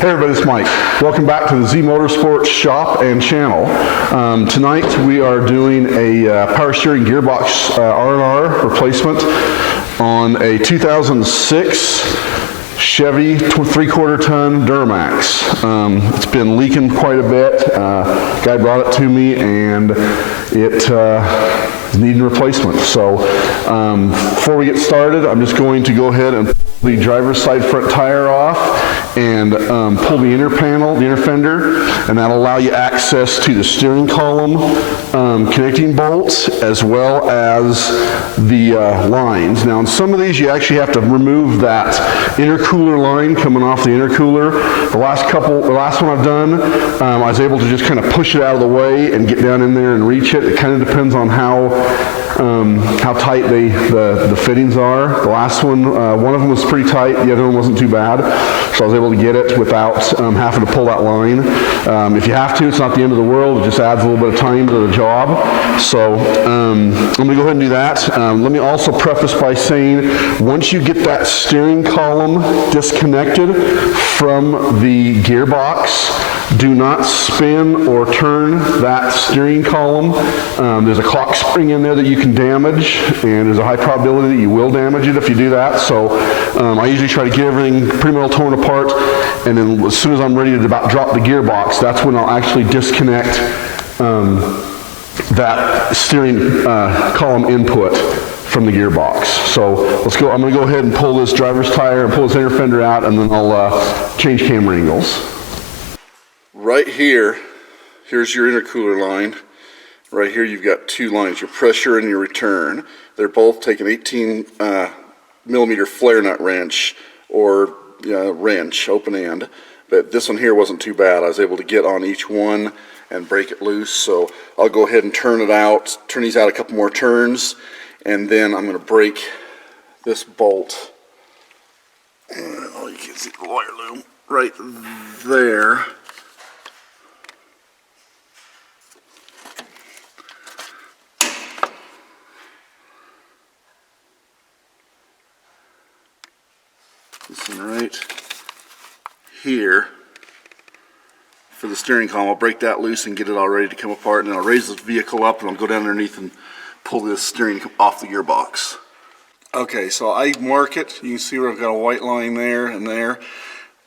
Hey everybody, it's Mike. Welcome back to the Z Motorsports shop and channel. Tonight we are doing a power steering gearbox R&R replacement on a 2006 Chevy 3/4 ton Duramax. It's been leaking quite a bit. Guy brought it to me and it is needing replacement. So before we get started, I'm just going to go ahead and pull the driver's side front tire off and pull the inner panel, the inner fender, and that'll allow you access to the steering column connecting bolts as well as the lines. Now in some of these you actually have to remove that intercooler line coming off the intercooler. The last one I've done, I was able to just kind of push it out of the way and get down in there and reach it. It kind of depends on how tight the fittings are. The last one, one of them was pretty tight, the other one wasn't too bad. So I was able to get it without having to pull that line. If you have to, it's not the end of the world. It just adds a little bit of time to the job. So I'm going to go ahead and do that. Let me also preface by saying, once you get that steering column disconnected from the gearbox, do not spin or turn that steering column. There's a clock spring in there that you can damage, and there's a high probability that you will damage it if you do that. So I usually try to get everything pretty well torn apart, and then as soon as I'm ready to about drop the gearbox, that's when I'll actually disconnect that steering column input from the gearbox. So let's go. I'm going to go ahead and pull this driver's tire and pull this inner fender out, and then I'll change camera angles. Right here, here's your intercooler line. Right here you've got two lines, your pressure and your return. They're both taking 18 millimeter flare nut wrench or wrench, open end. But this one here wasn't too bad. I was able to get on each one and break it loose. So I'll go ahead and turn it out, turn these out a couple more turns, and then I'm going to break this bolt. Oh, you can see the wire loom right there. This one right here for the steering column. I'll break that loose and get it all ready to come apart, and then I'll raise this vehicle up and I'll go down underneath and pull this steering off the gearbox. Okay, so I mark it. You can see where I've got a white line there and there.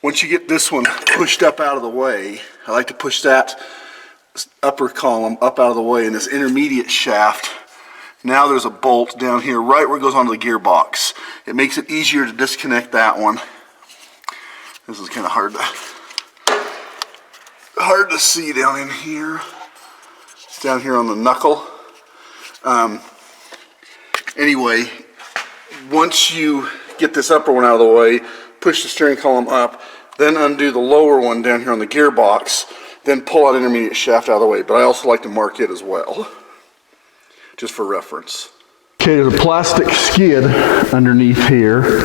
Once you get this one pushed up out of the way, I like to push that upper column up out of the way, and this intermediate shaft. Now there's a bolt down here right where it goes onto the gearbox. It makes it easier to disconnect that one. This is kind of hard to see down in here. It's down here on the knuckle. Anyway, once you get this upper one out of the way, push the steering column up, then undo the lower one down here on the gearbox, then pull that intermediate shaft out of the way. But I also like to mark it as well, just for reference. Okay, there's a plastic skid underneath here.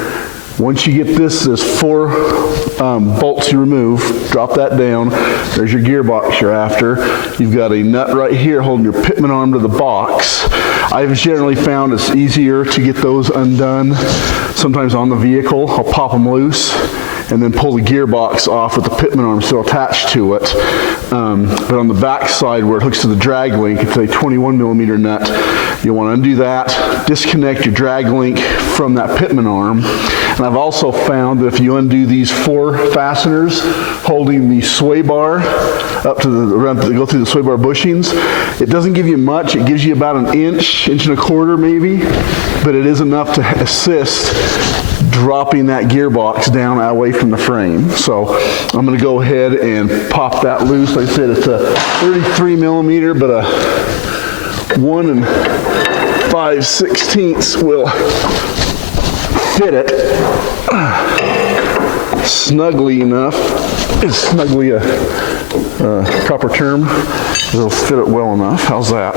Once you get this, there's four bolts you remove. Drop that down. There's your gearbox you're after. You've got a nut right here holding your pitman arm to the box. I've generally found it's easier to get those undone. Sometimes on the vehicle, I'll pop them loose and then pull the gearbox off with the pitman arm still attached to it. But on the back side where it hooks to the drag link, it's a 21 millimeter nut. You'll want to undo that, disconnect your drag link from that pitman arm. And I've also found that if you undo these four fasteners holding the sway bar up to the, go through the sway bar bushings, it doesn't give you much. It gives you about an inch and a quarter maybe, but it is enough to assist dropping that gearbox down away from the frame. So I'm going to go ahead and pop that loose. Like I said, it's a 33 millimeter, but a 1 5/16 will fit it snugly enough. Is snugly a proper term? It'll fit it well enough. How's that?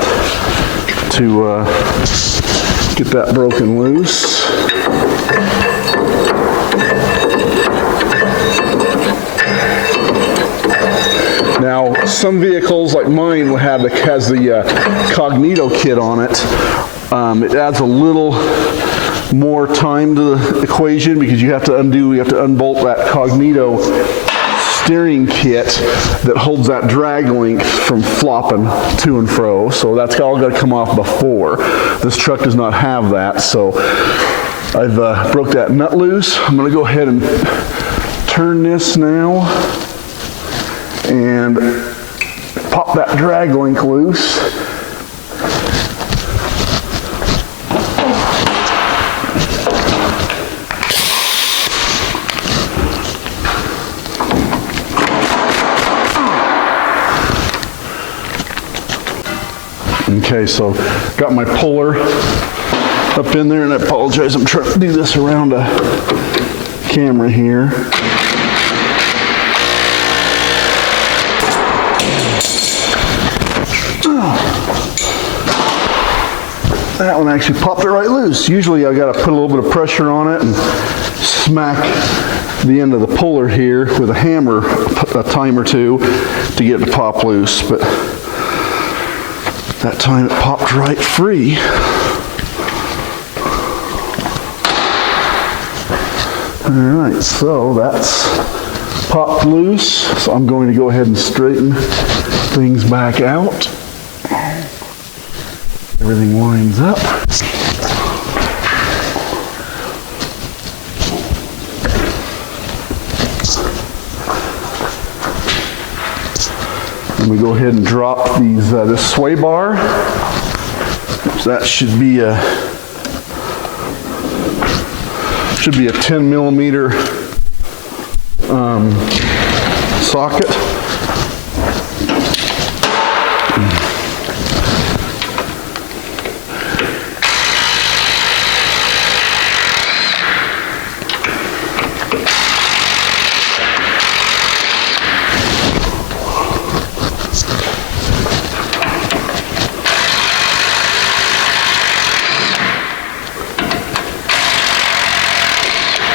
To get that broken loose. Now, some vehicles like mine has the Cognito kit on it. It adds a little more time to the equation because you have to unbolt that Cognito steering kit that holds that drag link from flopping to and fro. So that's all got to come off before. This truck does not have that, so I've broke that nut loose. I'm going to go ahead and turn this now and pop that drag link loose. Okay, so got my puller up in there, and I apologize, I'm trying to do this around a camera here. That one actually popped it right loose. Usually I got to put a little bit of pressure on it and smack the end of the puller here with a hammer a time or two to get it to pop loose, but that time it popped right free. Alright, so that's popped loose. So I'm going to go ahead and straighten things back out. Everything lines up. And we go ahead and drop these this sway bar. So that should be a 10 millimeter socket.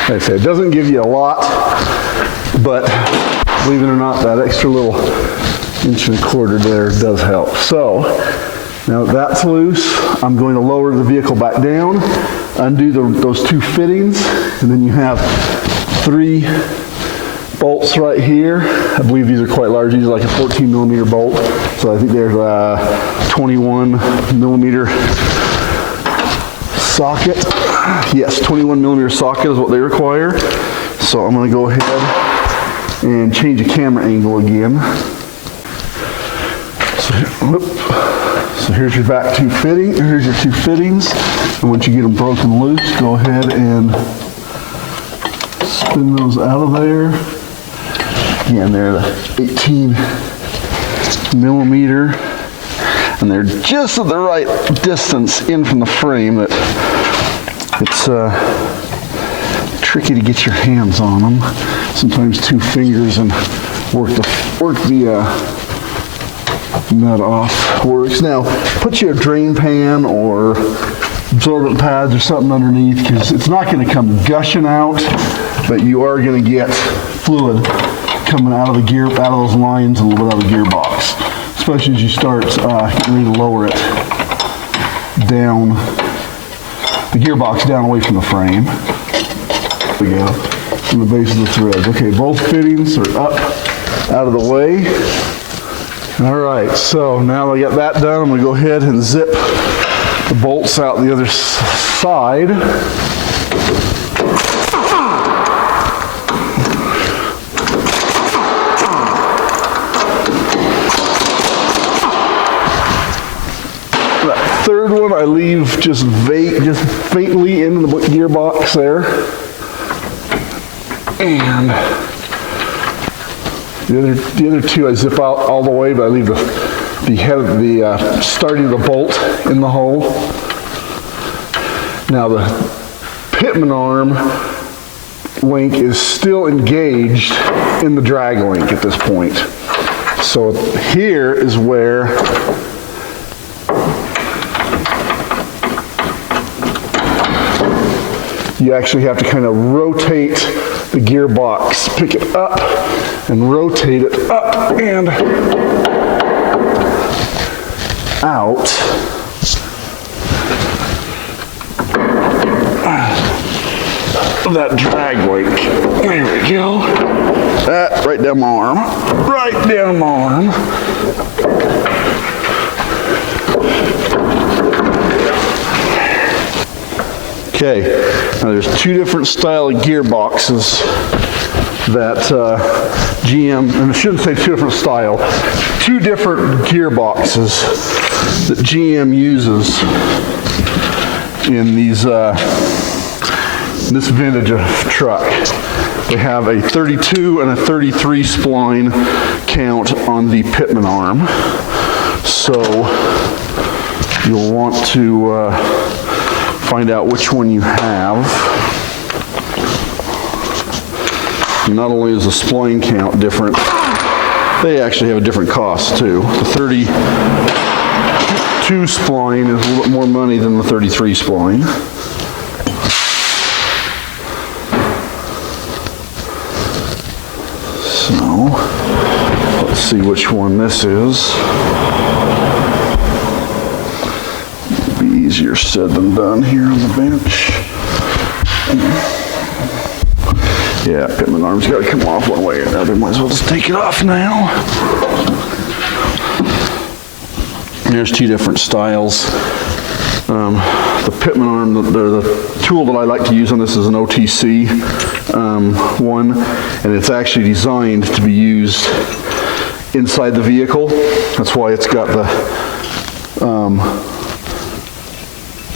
Like I say, it doesn't give you a lot, but believe it or not, that extra little 1.25 there does help. So now that that's loose, I'm going to lower the vehicle back down, undo those two fittings, and then you have 3 bolts right here. I believe these are quite large. These are like a 14 millimeter bolt. So I think there's a 21 millimeter socket. Yes, 21 millimeter socket is what they require. So I'm going to go ahead and change the camera angle again. So here's your back 2 fitting. Here's your 2 fittings. And once you get them broken loose, go ahead and spin those out of there. Again, they're the 18 millimeter, and they're just at the right distance in from the frame that it's tricky to get your hands on them. Sometimes 2 fingers and work the nut off works. Now, put your drain pan or absorbent pads or something underneath, because it's not going to come gushing out, but you are going to get fluid coming out of the gear, out of those lines, a little bit out of the gearbox, especially as you start getting ready to lower it down, the gearbox down away from the frame. There we go, from the base of the threads. Okay, both fittings are up, out of the way. All right, so now that I got that done, I'm going to go ahead and zip the bolts out the other side. That third one I leave just faintly in the gearbox there, and the other 2 I zip out all the way, but I leave the head of the starting of the bolt in the hole. Now the pitman arm link is still engaged in the drag link at this point. So here is where you actually have to kind of rotate the gearbox, pick it up and rotate it up and out. that drag link. There we go. That right down my arm. Right down my arm. Okay, now there's two different style of gearboxes that GM, and I shouldn't say two different style, two different gearboxes that GM uses in these this vintage of truck. They have a 32 and a 33 spline count on the pitman arm, so you'll want to find out which one you have. Not only is the spline count different, they actually have a different cost too. The 32 spline is a little bit more money than the 33 spline. So, let's see which one this is. It'll be easier said than done here on the bench. Yeah, pitman arm's got to come off one way or another. Might as well just take it off now. There's two different styles. The pitman arm, the tool that I like to use on this is an OTC one, and it's actually designed to be used inside the vehicle. That's why it's got the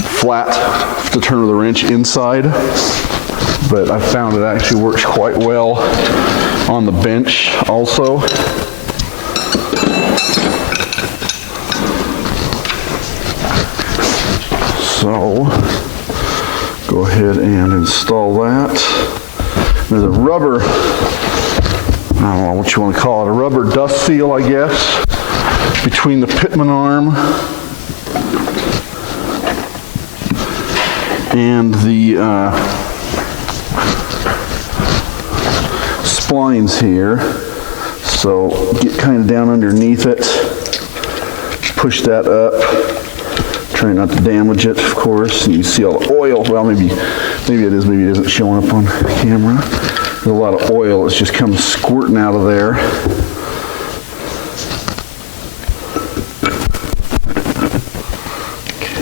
flat to turn with a wrench inside. But I found it actually works quite well on the bench also. So, go ahead and install that. There's a rubber, I don't know what you want to call it, a rubber dust seal, I guess, between the pitman arm and the splines here. So get kind of down underneath it, push that up, try not to damage it, of course. And you see all the oil. Well, maybe it is, maybe it isn't showing up on camera. There's a lot of oil that's just come squirting out of there.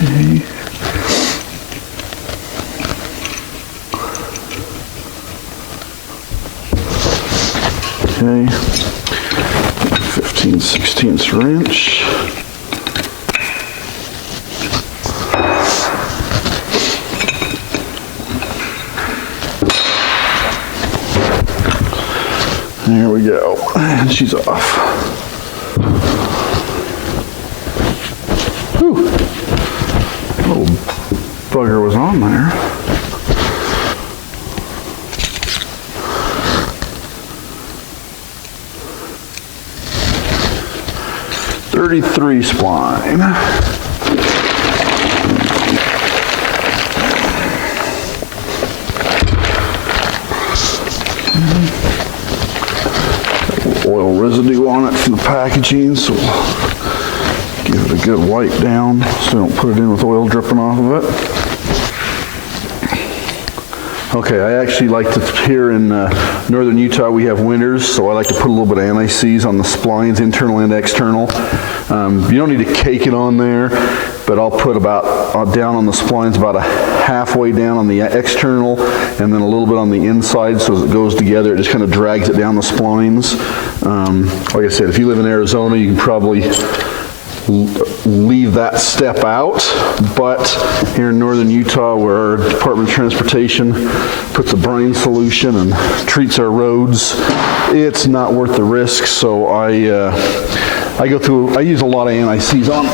Okay. Okay, 15/16 wrench. There we go, and she's off. Whew. Little bugger was on there. .33 spline. Oil residue on it from the packaging, so we'll give it a good wipe down so don't put it in with oil dripping off of it. Okay, I actually like to, here in northern Utah we have winters, so I like to put a little bit of anti-seize on the splines, internal and external. You don't need to cake it on there, but I'll put about down on the splines about halfway down on the external and then a little bit on the inside, so as it goes together it just kind of drags it down the splines. Like I said, if you live in Arizona you can probably leave that step out, but here in northern Utah where our Department of Transportation puts a brine solution and treats our roads, it's not worth the risk. So I use a lot of anti-seize on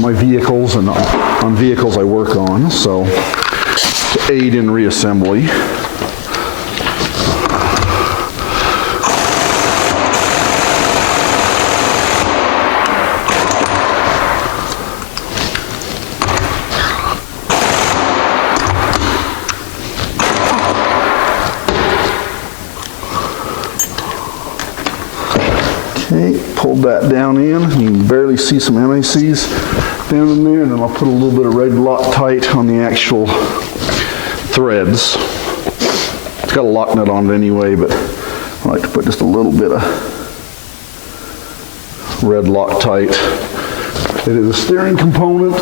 my vehicles and on vehicles I work on, so to aid in reassembly. Okay, pulled that down in. You can barely see some anti-seize down in there, and then I'll put a little bit of red Loctite on the actual threads. It's got a lock nut on it anyway, but I like to put just a little bit of red Loctite. It is a steering component,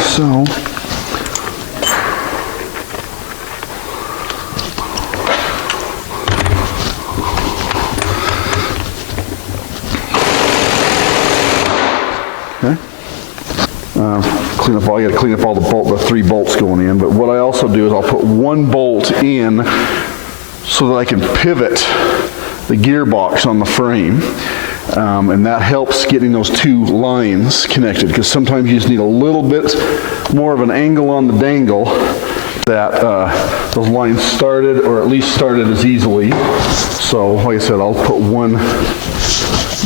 so okay. I got to clean up all the 3 bolts going in, but what I also do is I'll put 1 bolt in so that I can pivot the gearbox on the frame, and that helps getting those 2 lines connected, because sometimes you just need a little bit more of an angle on the dangle that those lines started, or at least started as easily. So like I said, I'll put 1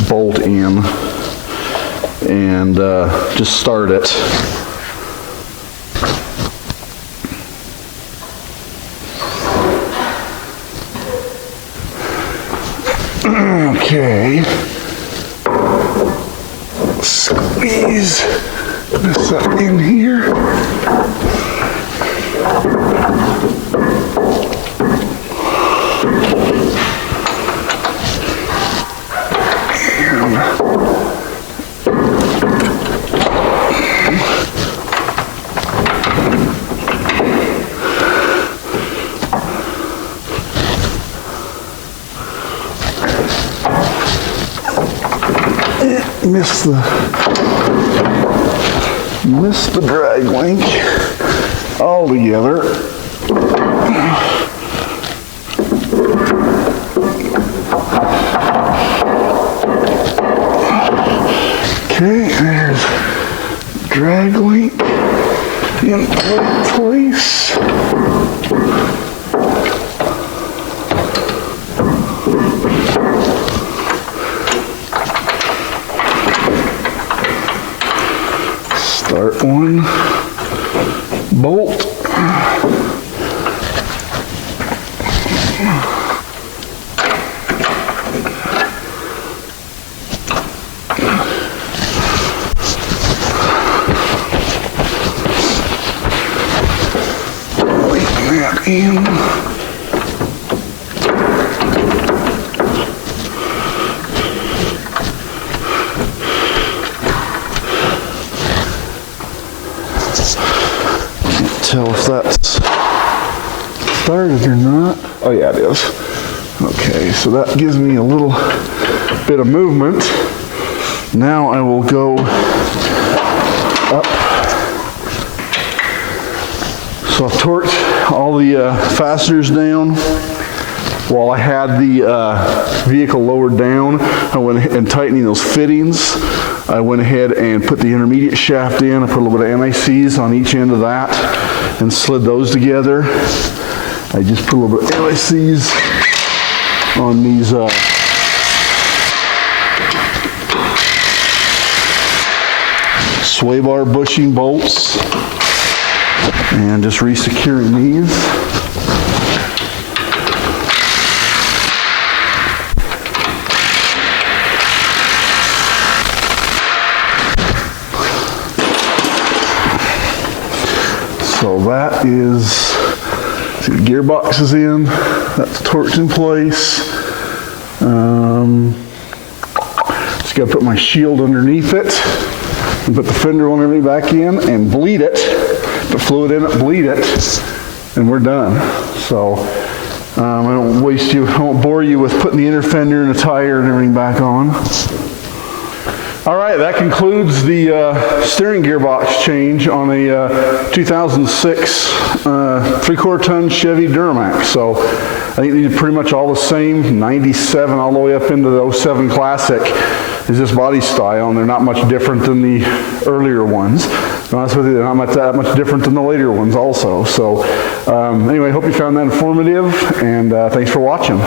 bolt in and just start it. Okay, squeeze this up in here. Missed the drag link altogether. Okay, there's drag link in place. Start 1 bolt. Tighten that in. Tell if that's started or not. Oh yeah, it is. Okay, so that gives me a little bit of movement. Now I will go up. So I've torqued all the fasteners down. While I had the vehicle lowered down, I went ahead and tightening those fittings. I went ahead and put the intermediate shaft in. I put a little bit of NICs on each end of that and slid those together. I just put a little bit of NICs on these sway bar bushing bolts, and just re-securing these. So that is, see, the gearbox is in, that's torqued in place. Just got to put my shield underneath it and put the fender one underneath back in and bleed it. Put fluid in it, bleed it, and we're done. So I don't waste you, I won't bore you with putting the inner fender and the tire and everything back on. All right, that concludes the steering gearbox change on a 2006 3/4 ton Chevy Duramax. So I think these are pretty much all the same, 97 all the way up into the 07 Classic is this body style, and they're not much different than the earlier ones. To be honest with you, they're not that much different than the later ones also. So anyway, hope you found that informative, and thanks for watching.